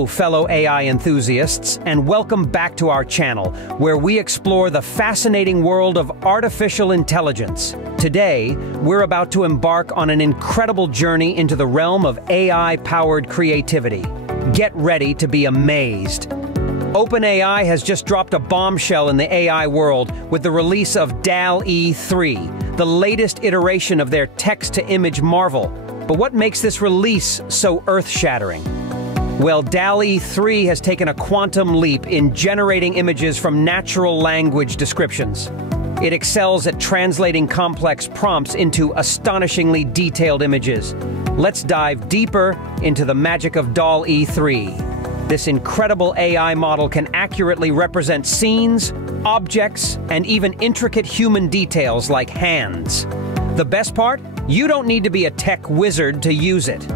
Hello, fellow AI enthusiasts, and welcome back to our channel, where we explore the fascinating world of artificial intelligence. Today, we're about to embark on an incredible journey into the realm of AI-powered creativity. Get ready to be amazed. OpenAI has just dropped a bombshell in the AI world with the release of DALL-E 3, the latest iteration of their text-to-image marvel. But what makes this release so earth-shattering? Well, DALL-E 3 has taken a quantum leap in generating images from natural language descriptions. It excels at translating complex prompts into astonishingly detailed images. Let's dive deeper into the magic of DALL-E 3. This incredible AI model can accurately represent scenes, objects, and even intricate human details like hands. The best part? You don't need to be a tech wizard to use it.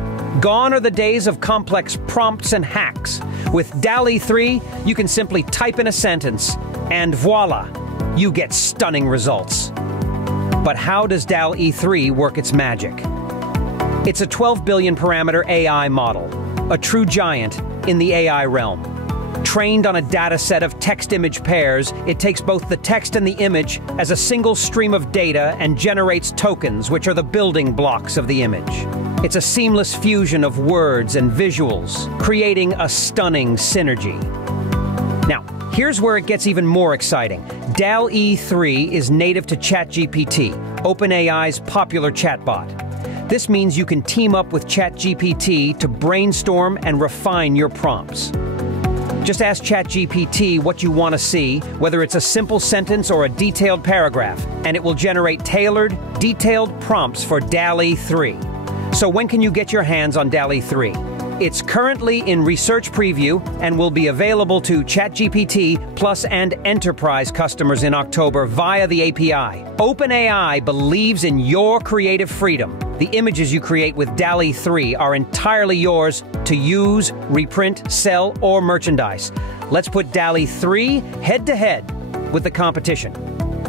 Gone are the days of complex prompts and hacks. With DALL-E 3, you can simply type in a sentence, and voila, you get stunning results. But how does DALL-E 3 work its magic? It's a 12 billion parameter AI model, a true giant in the AI realm. Trained on a dataset of text-image pairs, it takes both the text and the image as a single stream of data and generates tokens, which are the building blocks of the image. It's a seamless fusion of words and visuals, creating a stunning synergy. Now, here's where it gets even more exciting. DALL-E 3 is native to ChatGPT, OpenAI's popular chatbot. This means you can team up with ChatGPT to brainstorm and refine your prompts. Just ask ChatGPT what you want to see, whether it's a simple sentence or a detailed paragraph, and it will generate tailored, detailed prompts for DALL-E 3. So when can you get your hands on DALL-E 3? It's currently in research preview and will be available to ChatGPT Plus and Enterprise customers in October via the API. OpenAI believes in your creative freedom. The images you create with DALL-E 3 are entirely yours to use, reprint, sell, or merchandise. Let's put DALL-E 3 head-to-head with the competition.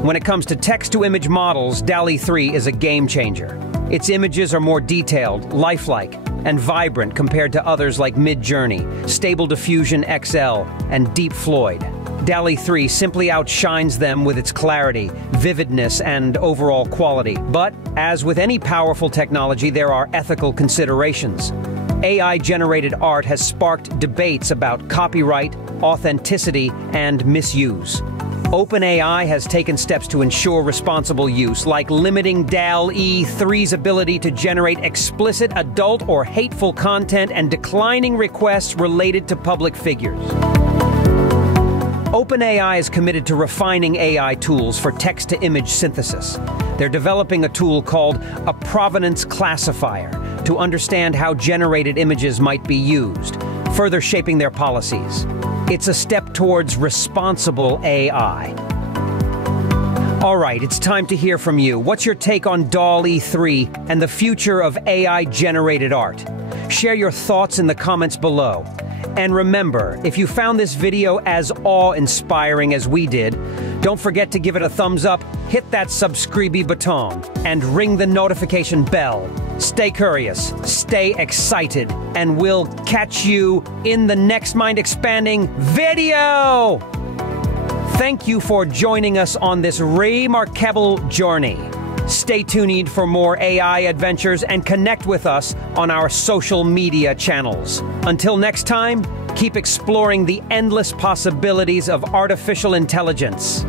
When it comes to text-to-image models, DALL-E 3 is a game-changer. Its images are more detailed, lifelike, and vibrant compared to others like Midjourney, Stable Diffusion XL, and Deep Floyd. DALL-E 3 simply outshines them with its clarity, vividness, and overall quality. But, as with any powerful technology, there are ethical considerations. AI-generated art has sparked debates about copyright, authenticity, and misuse. OpenAI has taken steps to ensure responsible use, like limiting DALL-E 3's ability to generate explicit adult or hateful content and declining requests related to public figures. OpenAI is committed to refining AI tools for text-to-image synthesis. They're developing a tool called a provenance classifier to understand how generated images might be used, further shaping their policies. It's a step towards responsible AI. All right, it's time to hear from you. What's your take on DALL-E 3 and the future of AI-generated art? Share your thoughts in the comments below. And remember, if you found this video as awe-inspiring as we did, don't forget to give it a thumbs up, hit that subscribe button, and ring the notification bell. Stay curious, stay excited, and we'll catch you in the next mind-expanding video! Thank you for joining us on this remarkable journey. Stay tuned for more AI adventures and connect with us on our social media channels. Until next time, keep exploring the endless possibilities of artificial intelligence.